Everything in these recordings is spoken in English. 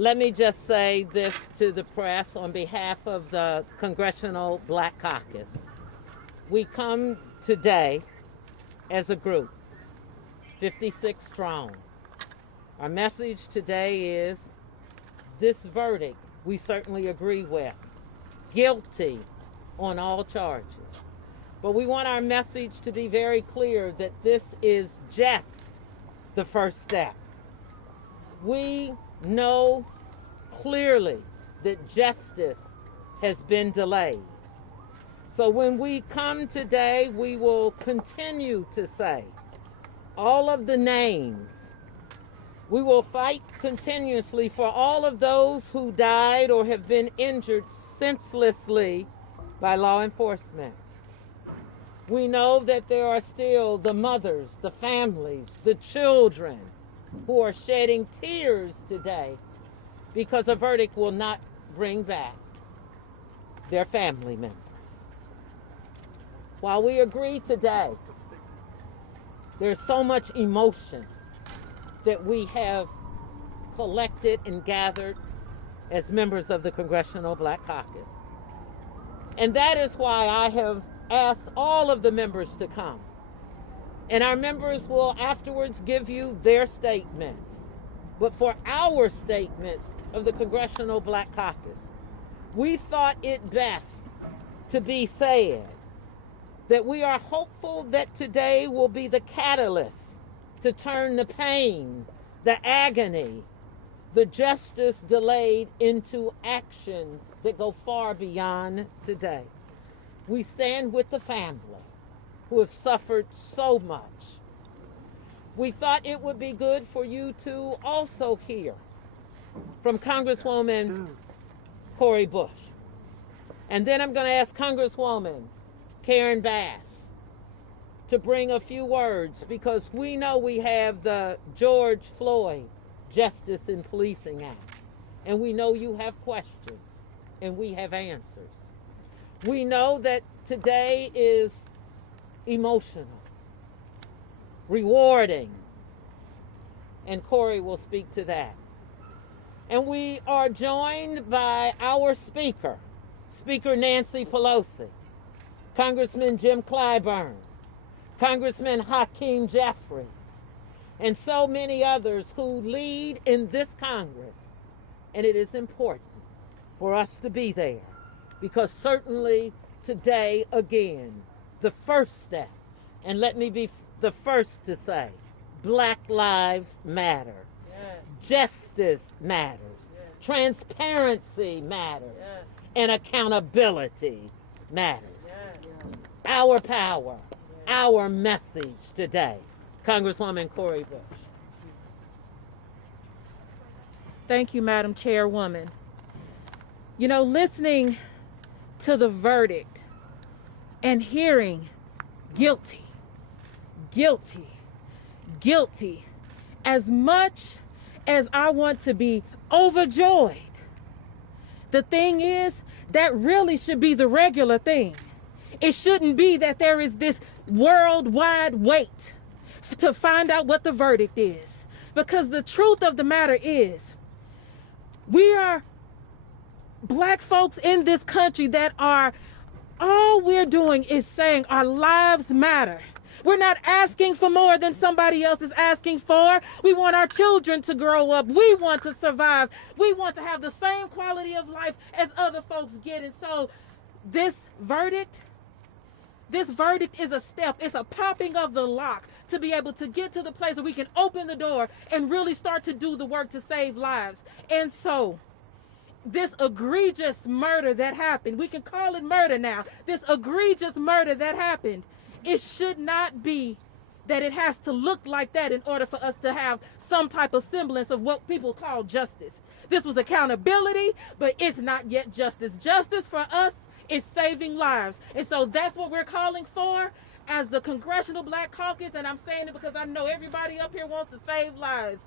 let me just say this to the press on behalf of the Congressional Black Caucus. We come today as a group, 56 strong. Our message today is this verdict we certainly agree with. Guilty on all charges. But we want our message to be very clear that this is just the first step. We know clearly that justice has been delayed. So when we come today, we will continue to say all of the names. We will fight continuously for all of those who died or have been injured senselessly by law enforcement. We know that there are still the mothers, the families, the children who are shedding tears today because a verdict will not bring back their family members. While we agree today, there's so much emotion that we have collected and gathered as members of the Congressional Black Caucus. And that is why I have asked all of the members to come. And our members will afterwards give you their statements. But for our statements of the Congressional Black Caucus, we thought it best to be said that we are hopeful that today will be the catalyst to turn the pain, the agony, the justice delayed into actions that go far beyond today. We stand with the family who have suffered so much. We thought it would be good for you to also hear from Congresswoman Bush. And then I'm going to ask Congresswoman Bass to bring a few words, because we know we have the George Floyd Justice in Policing Act, and we know you have questions and we have answers. We know that today is emotional, rewarding, and Corey will speak to that. And we are joined by our Speaker Nancy Pelosi, Congressman Jim Clyburn, Congressman Hakeem Jeffries, and so many others who lead in this Congress. And it is important for us to be there, because certainly today, again, the first step, and let me be the first to say, Black lives matter. Yes. Justice matters. Yes. Transparency matters. Yes. And accountability matters. Yes. Our power, our message today. Congresswoman Bush. Thank you, Madam Chairwoman. You know, listening to the verdict and hearing guilty, guilty, guilty, as much as I want to be overjoyed, the thing is, that really should be the regular thing. It shouldn't be that there is this worldwide wait to find out what the verdict is. Because the truth of the matter is, we are Black folks in this country that are, all we're doing is saying our lives matter. We're not asking for more than somebody else is asking for. We want our children to grow up. We want to survive. We want to have the same quality of life as other folks get. And so this verdict is a step. It's a popping of the lock to be able to get to the place where we can open the door and really start to do the work to save lives. And so this egregious murder that happened, we can call it murder now, this egregious murder that happened, it should not be that it has to look like that in order for us to have some type of semblance of what people call justice. This was accountability, but it's not yet justice. Justice for us is saving lives. And so that's what we're calling for as the Congressional Black Caucus, and I'm saying it because I know everybody up here wants to save lives.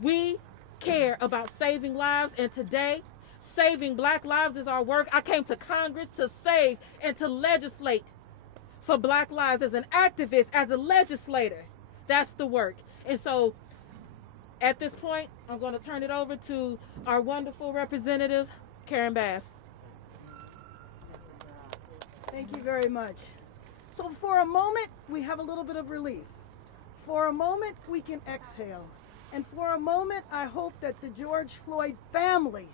We care about saving lives, and today, saving Black lives is our work. I came to Congress to save and to legislate for Black lives as an activist, as a legislator. That's the work. And so At this point, I'm going to turn it over to our wonderful representative, Karen Bass. Thank you very much. So for a moment, we have a little bit of relief. For a moment, we can exhale. And for a moment, I hope that the George Floyd family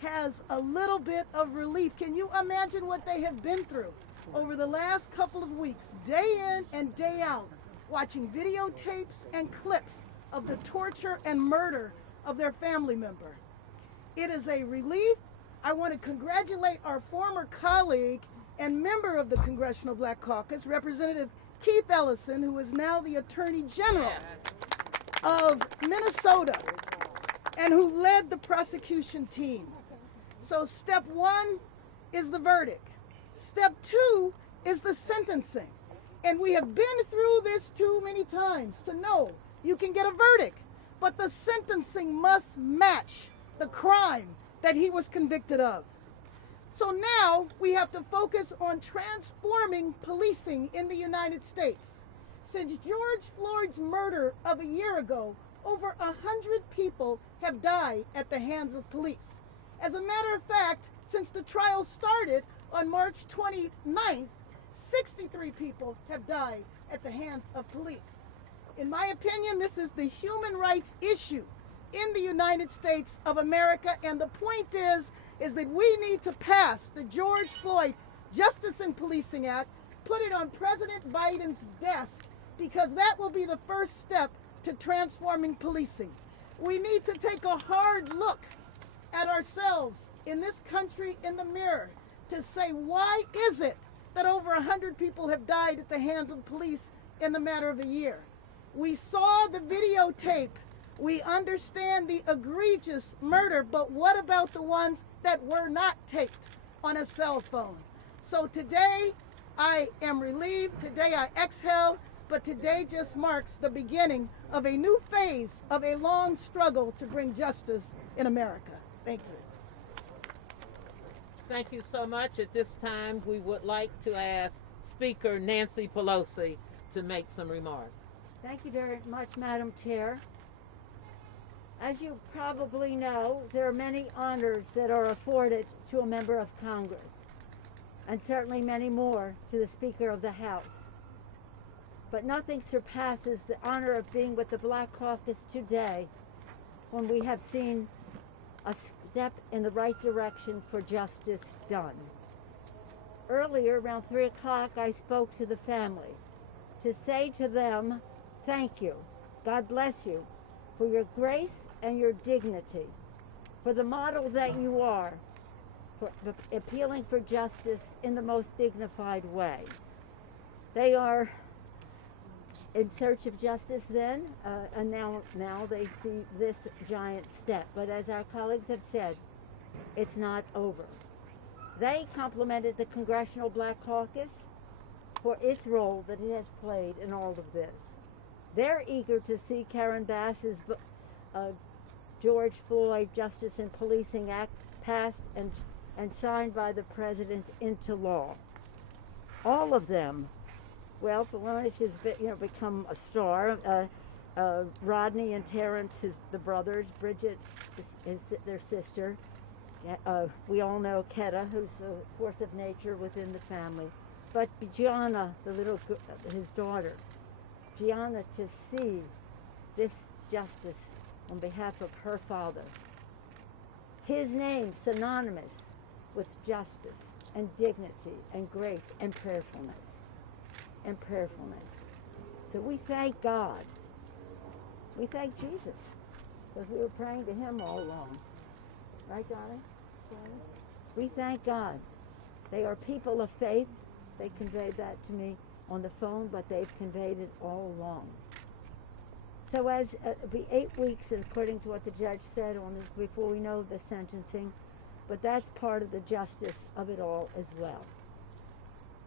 has a little bit of relief. Can you imagine what they have been through over the last couple of weeks, day in and day out, watching videotapes and clips of the torture and murder of their family member? It is a relief. I want to congratulate our former colleague and member of the Congressional Black Caucus, Representative Keith Ellison, who is now the Attorney General of Minnesota and who led the prosecution team. So step one is the verdict. Step two is the sentencing. And we have been through this too many times to know you can get a verdict, but the sentencing must match the crime that he was convicted of. So now we have to focus on transforming policing in the United States. Since George Floyd's murder of a year ago, over 100 people have died at the hands of police. As a matter of fact, since the trial started on March 29th, 63 people have died at the hands of police. In my opinion, this is the human rights issue in the United States of America, and the point is that we need to pass the George Floyd Justice in Policing Act, put it on President Biden's desk, because that will be the first step to transforming policing. We need to take a hard look at ourselves in this country in the mirror to say, why is it that over 100 people have died at the hands of police in the matter of a year? We saw the videotape. We understand the egregious murder, but what about the ones that were not taped on a cell phone? So today, I am relieved. Today, I exhale. But today just marks the beginning of a new phase of a long struggle to bring justice in America. Thank you. Thank you so much. At this time, we would like to ask Speaker Nancy Pelosi to make some remarks. Thank you very much, Madam Chair. As you probably know, there are many honors that are afforded to a member of Congress, and certainly many more to the Speaker of the House. But nothing surpasses the honor of being with the Black Caucus today when we have seen a step in the right direction for justice done. Earlier, around 3 o'clock, I spoke to the family to say to them, thank you, God bless you, for your grace and your dignity, for the model that you are, for appealing for justice in the most dignified way. They are in search of justice then, and now they see this giant step. But as our colleagues have said, it's not over. They complimented the Congressional Black Caucus for its role that it has played in all of this. They're eager to see Karen Bass's George Floyd Justice in Policing Act passed and signed by the President into law. All of them. Well, Pelosi has become a star. Rodney and Terrence, the brothers. Bridget is their sister. We all know Ketta, who's a force of nature within the family. But Gianna, his daughter, Gianna, to see this justice on behalf of her father. His name synonymous with justice and dignity and grace and prayerfulness. So we thank God. We thank Jesus, because we were praying to him all along. Right, darling? We thank God. They are people of faith. They conveyed that to me on the phone, but they've conveyed it all along. So as it'll be 8 weeks, according to what the judge said on this, before we know the sentencing, but that's part of the justice of it all as well.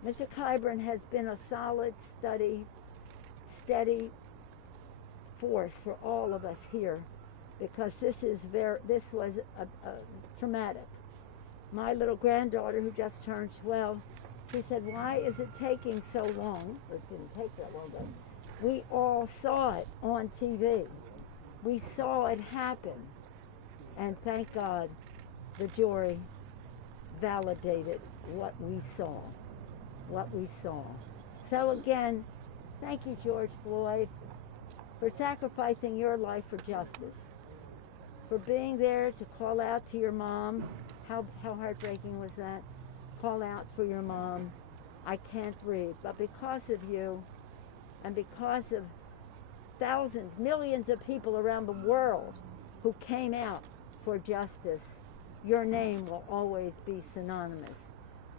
Mr. Clyburn has been a solid, steady force for all of us here, because this was a traumatic. My little granddaughter, who just turned 12, she said, why is it taking so long? It didn't take that long, but we all saw it on TV. We saw it happen, and thank God the jury validated what we saw. So again, thank you, George Floyd, for sacrificing your life for justice, for being there to call out to your mom. How heartbreaking was that? Call out for your mom. I can't breathe. But because of you, and because of thousands, millions of people around the world who came out for justice, your name will always be synonymous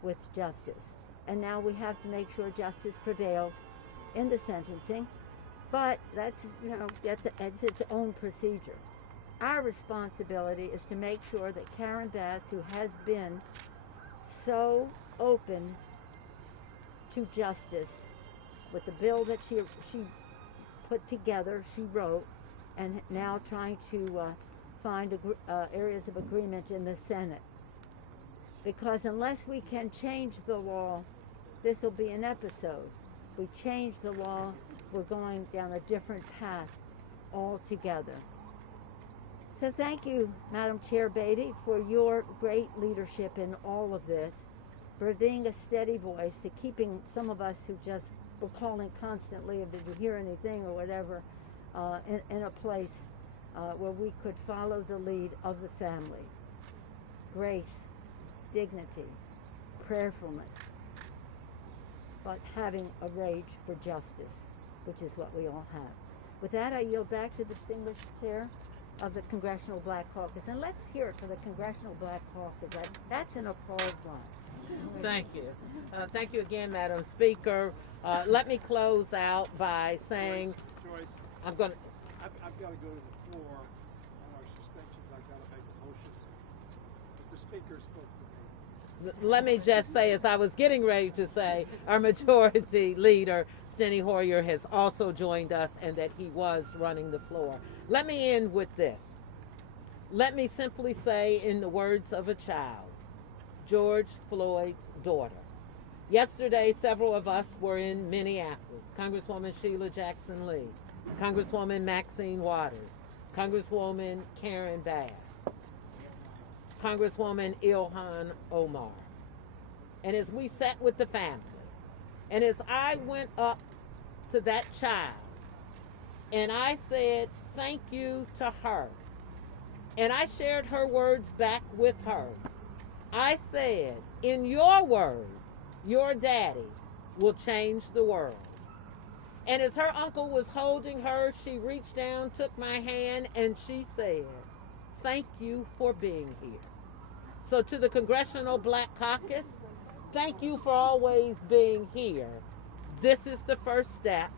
with justice. And now we have to make sure justice prevails in the sentencing, but that's its own procedure. Our responsibility is to make sure that Karen Bass, who has been so open to justice with the bill that she put together, she wrote, and now trying to find areas of agreement in the Senate. Because unless we can change the law, this will be an episode. We change the law, we're going down a different path altogether. So thank you, Madam Chair Beatty, for your great leadership in all of this, for being a steady voice, to keeping some of us who just were calling constantly if you hear anything or whatever, in a place where we could follow the lead of the family. Grace, dignity, prayerfulness, but having a rage for justice, which is what we all have. With that, I yield back to the distinguished chair of the Congressional Black Caucus. And let's hear it for the Congressional Black Caucus. That's an applause line. Thank you. Thank you again, Madam Speaker. Let me close out by saying, Joyce, I'm going to... I've got to go to the floor on our suspensions. I've got to make a motion. But the speaker spoke to me. Let me just say, as I was getting ready to say, our majority leader, Steny Hoyer, has also joined us, and that he was running the floor. Let me end with this. Let me simply say, in the words of a child, George Floyd's daughter. Yesterday, several of us were in Minneapolis. Congresswoman Sheila Jackson Lee, Congresswoman Maxine Waters, Congresswoman Karen Bass, Congresswoman Ilhan Omar. And as we sat with the family, and as I went up to that child, and I said thank you to her, and I shared her words back with her, I said, in your words, your daddy will change the world. And as her uncle was holding her, she reached down, took my hand, and she said, thank you for being here. So to the Congressional Black Caucus, thank you for always being here. This is the first step,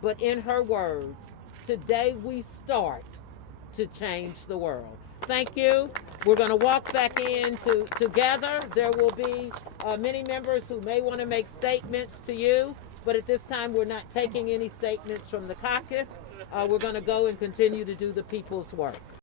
but in her words, today we start to change the world. Thank you. We're going to walk back in together. There will be many members who may want to make statements to you, but at this time we're not taking any statements from the caucus. We're going to go and continue to do the people's work.